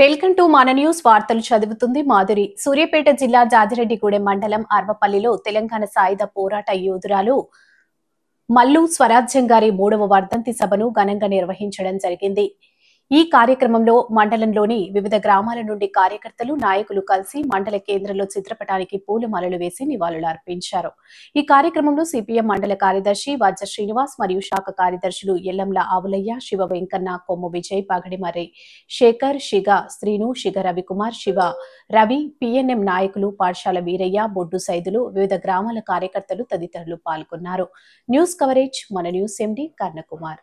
Welcome to మన news వార్తలు చదువుతుంది మాధురి. సూర్యాపేట జిల్లా జాజిరెడ్డిగూడెం మండలం అర్వపల్లిలో తెలంగాణ సాయుధ పోరాట యోధురాలు మల్లు స్వరాజ్యం గారి 3వ వర్ధంతి సభను ఘనంగా నిర్వహించడం జరిగింది. ఈ కార్యక్రమంలో మండలంలోని వివిధ గ్రామాల నుండి కార్యకర్తలు, నాయకులు కలిసి మండల కేంద్రంలో చిత్రపటానికి పూలమాలలు వేసి నివాళులు అర్పించారు. ఈ కార్యక్రమంలో సిపిఎం మండల కార్యదర్శి వజ్ర శ్రీనివాస్ మరియు శాఖ కార్యదర్శులు ఎల్లంల ఆవులయ్య, శివ వెంకన్న, కొమ్ము విజయ్, పగడిమర్రి శేఖర్, శిగ శ్రీను, శిగ రవికుమార్, శివ రవి, పిఎన్ఎం నాయకులు పాఠశాల వీరయ్య, బొడ్డు సైదులు, వివిధ గ్రామాల కార్యకర్తలు తదితరులు పాల్గొన్నారు. న్యూస్ కవరేజ్ మన న్యూస్ ఎండి కర్ణకుమార్.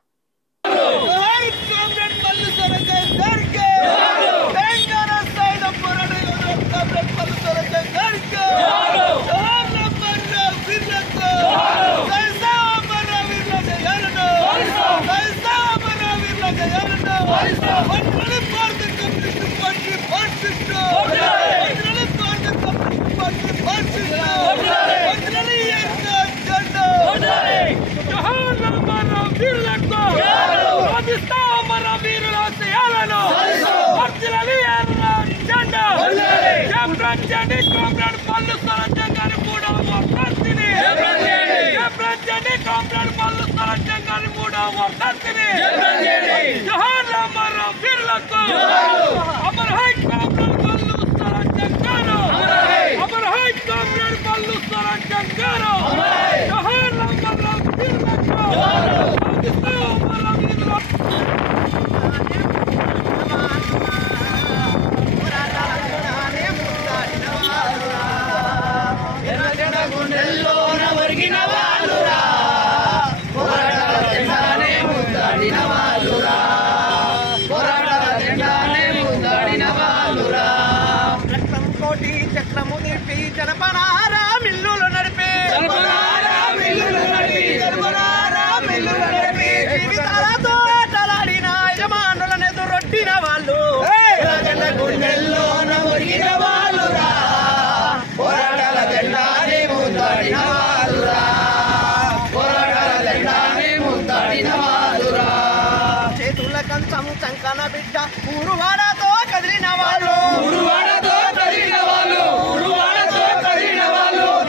చంకన బిడ్డ ఊరువాడతో కదిలిన వాళ్ళు,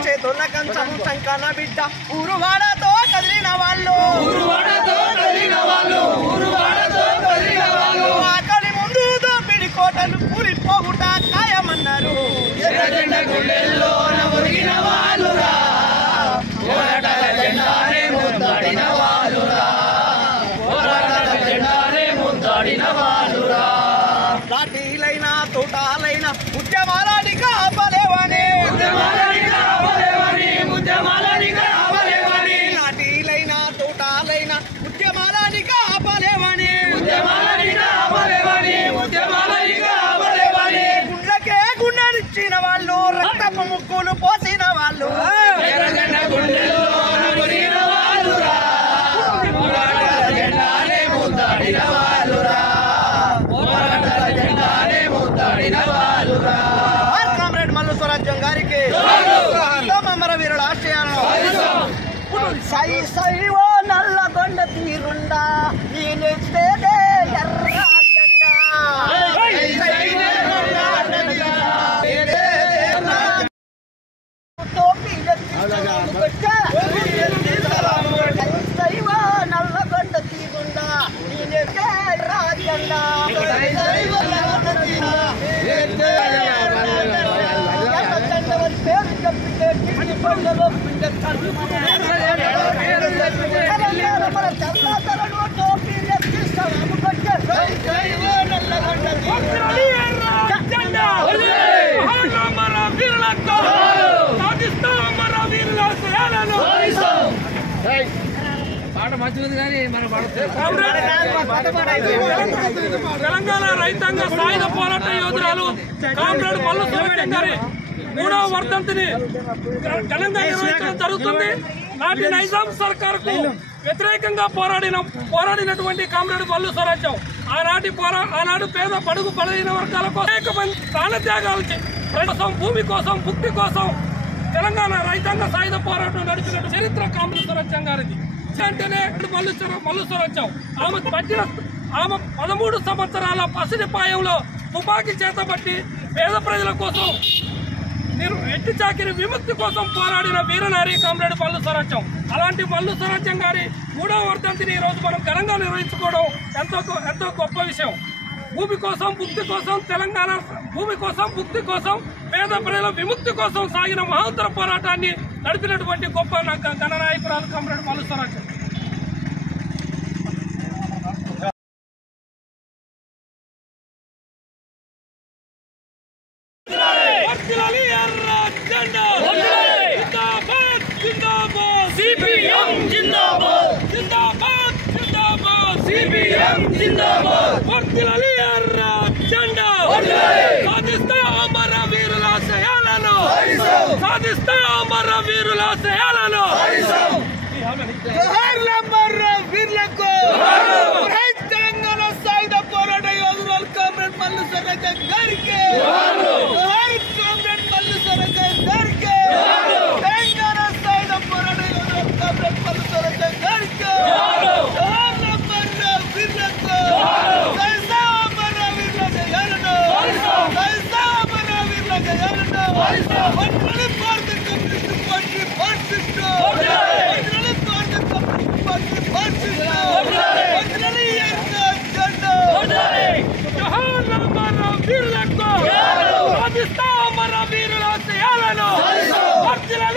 చేతుల కంచము చంకన బిడ్డ ఊరువాడతో కదిలిన వాళ్ళు, ఆకలి ముందు దోపిడి కోటలు కూలిపోగుట ఖాయమన్నారు. లాఠీలైనా తోటాలైనా ఉద్యమాలని కాపలేవని, లాఠీలైనా తోటాలైనా ఉద్యమాలని కాపలేవని, గుండెకే గుండెనిచ్చిన వాళ్ళు, రక్తపు ముక్కులు పోసిన వాళ్ళు, కామ్రేడ్ మల్లు స్వరాజ్యం గారికి అమర వీరుల ఆశయాలను సై సైవో నల్లగొండ తీరుండా నేనెత్తే ఎర్ర జెండా, సైవో నల్లగొండ తీరుండా నేనెత్తే ఎర్ర జెండా, తెలంగాణ రైతాంగ సాయుధ పోరాట యోధురాలు కామ్రేడ్ మల్లు స్వరాజ్యం గారి 3వ వర్ధంతిని ఘనంగా నిర్వహించడం జరుగుతుంది. నాటి నైజాం సర్కారుకు వ్యతిరేకంగా పోరాడినటువంటి కామ్రేడ్ మల్లు స్వరాజ్యం ఆనాడు పేద పడుగు బలహీన వర్గాలకు అనేక మంది ప్రాణత్యాగాలు కోసం, భూమి కోసం, భుక్తి కోసం తెలంగాణ రైతాంగ సాయుధ పోరాటం నడిపిన చరిత్ర కామ్రేడ్ స్వరాజ్యం గారిది. అంటేనే మల్లు స్వరాజ్యం ఆమె 13 సంవత్సరాల పసిడి పాయంలో తుపాకీ చేతబట్టి పేద ప్రజల కోసం ఎట్టి చాకిరి విముక్తి కోసం పోరాడిన వీరనారి కామ్రేడ్ మల్లు స్వరాజ్యం. అలాంటి మల్లు స్వరాజ్యం గారి 3వ వర్ధంతిని ఈ రోజు మనం ఘనంగా నిర్వహించుకోవడం ఎంతో గొప్ప విషయం. భూమి కోసం ముక్తి కోసం తెలంగాణ భూమి కోసం ముక్తి కోసం పేద ప్రజల విముక్తి కోసం సాగిన మహోత్తర పోరాటాన్ని నడిపినటువంటి గొప్ప గణనాయకురాలు కామ్రేడ్ మల్లు స్వరాజ్యం. సాధిస్తా అమర వీరుల ఆశయాలను